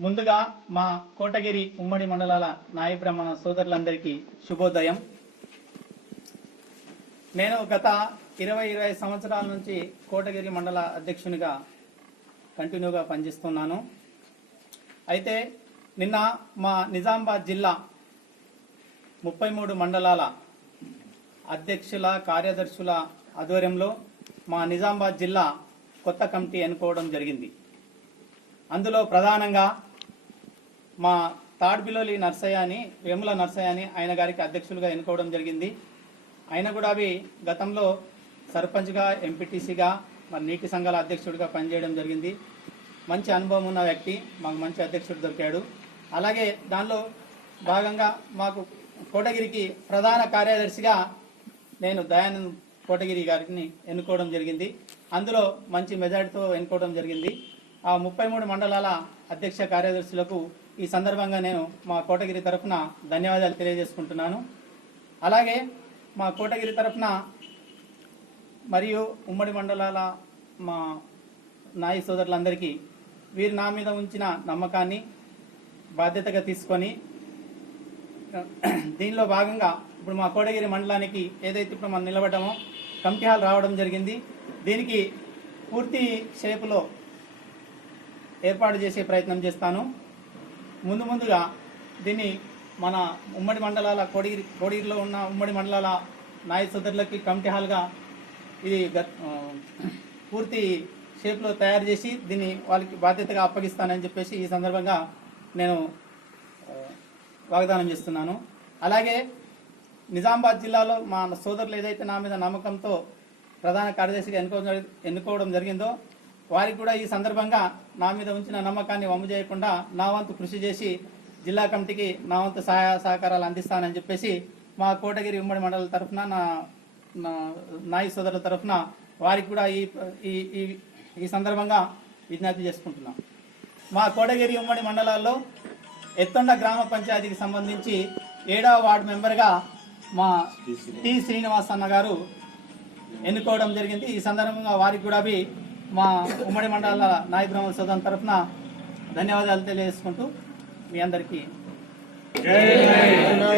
ముందుగా మా కోటగిరి ఉమ్మడి మండలాల నాయ బ్రాహ్మణ సోదరులందరికీ శుభోదయం. నేను గత 20 సంవత్సరాల నుంచి కోటగిరి మండల అధ్యక్షునిగా కంటిన్యూగా పనిచేస్తున్నాను. అయితే నిన్న మా నిజామాబాద్ జిల్లా 33 మండలాల అధ్యక్షుల కార్యదర్శుల ఆధ్వర్యంలో మా నిజామాబాద్ జిల్లా కొత్త కమిటీ ఎన్నుకోవడం జరిగింది. అందులో ప్రధానంగా మా తాడ్బిలోలి నర్సయ్య అని, వేముల నర్సయ్య అని ఆయన గారికి అధ్యక్షులుగా ఎన్నుకోవడం జరిగింది. ఆయన కూడా అవి గతంలో సర్పంచ్గా, ఎంపీటీసీగా, మరి నీటి సంఘాల అధ్యక్షుడిగా పనిచేయడం జరిగింది. మంచి అనుభవం ఉన్న వ్యక్తి, మాకు మంచి అధ్యక్షుడు దొరికాడు. అలాగే దానిలో భాగంగా మాకు కోటగిరికి ప్రధాన కార్యదర్శిగా నేను దయానంద్ కోటగిరి గారిని ఎన్నుకోవడం జరిగింది. అందులో మంచి మెజార్టీతో ఎన్నుకోవడం జరిగింది. ఆ 33 మండలాల అధ్యక్ష కార్యదర్శులకు ఈ సందర్భంగా నేను మా కోటగిరి తరఫున ధన్యవాదాలు తెలియజేసుకుంటున్నాను. అలాగే మా కోటగిరి తరఫున మరియు ఉమ్మడి మండలాల మా నాయ సోదరులందరికీ వీరు నా మీద ఉంచిన నమ్మకాన్ని బాధ్యతగా తీసుకొని దీనిలో భాగంగా ఇప్పుడు మా కోటగిరి మండలానికి ఏదైతే ఇప్పుడు మనం నిలబడ్డామో కమిటీ హాల్ రావడం జరిగింది. దీనికి పూర్తి షేపులో ఏర్పాటు చేసే ప్రయత్నం చేస్తాను. ముందుగా దీన్ని మన ఉమ్మడి మండలాల కోడిగిరిలో ఉన్న ఉమ్మడి మండలాల నాయ సోదరులకి కమిటీ హాల్గా ఇది పూర్తి షేప్లో తయారు చేసి దీన్ని వాళ్ళకి బాధ్యతగా అప్పగిస్తానని చెప్పేసి ఈ సందర్భంగా నేను వాగ్దానం చేస్తున్నాను. అలాగే నిజామాబాద్ జిల్లాలో మా సోదరులు ఏదైతే నా మీద నమ్మకంతో ప్రధాన కార్యదర్శిగా ఎన్నుకోవడం జరిగిందో వారికి కూడా ఈ సందర్భంగా నా మీద ఉంచిన నమ్మకాన్ని వమ్ము చేయకుండా నా వంతు కృషి చేసి జిల్లా కమిటీకి నా వంతు సహాయ సహకారాలు అందిస్తానని చెప్పేసి మా కోటగిరి ఉమ్మడి మండలం తరఫున నా నాయ సోదరుల తరఫున వారికి కూడా ఈ సందర్భంగా విజ్ఞప్తి చేసుకుంటున్నాం. మా కోటగిరి ఉమ్మడి మండలాల్లో ఎత్తండ గ్రామ పంచాయతీకి సంబంధించి 7వ వార్డు మెంబర్గా మా టి శ్రీనివాస్ అన్న గారు ఎన్నుకోవడం జరిగింది. ఈ సందర్భంగా వారికి కూడా మా ఉమ్మడి మండల నాయ బ్రాహ్మణ సోదరుల తరఫున ధన్యవాదాలు తెలియజేసుకుంటూ మీ అందరికీ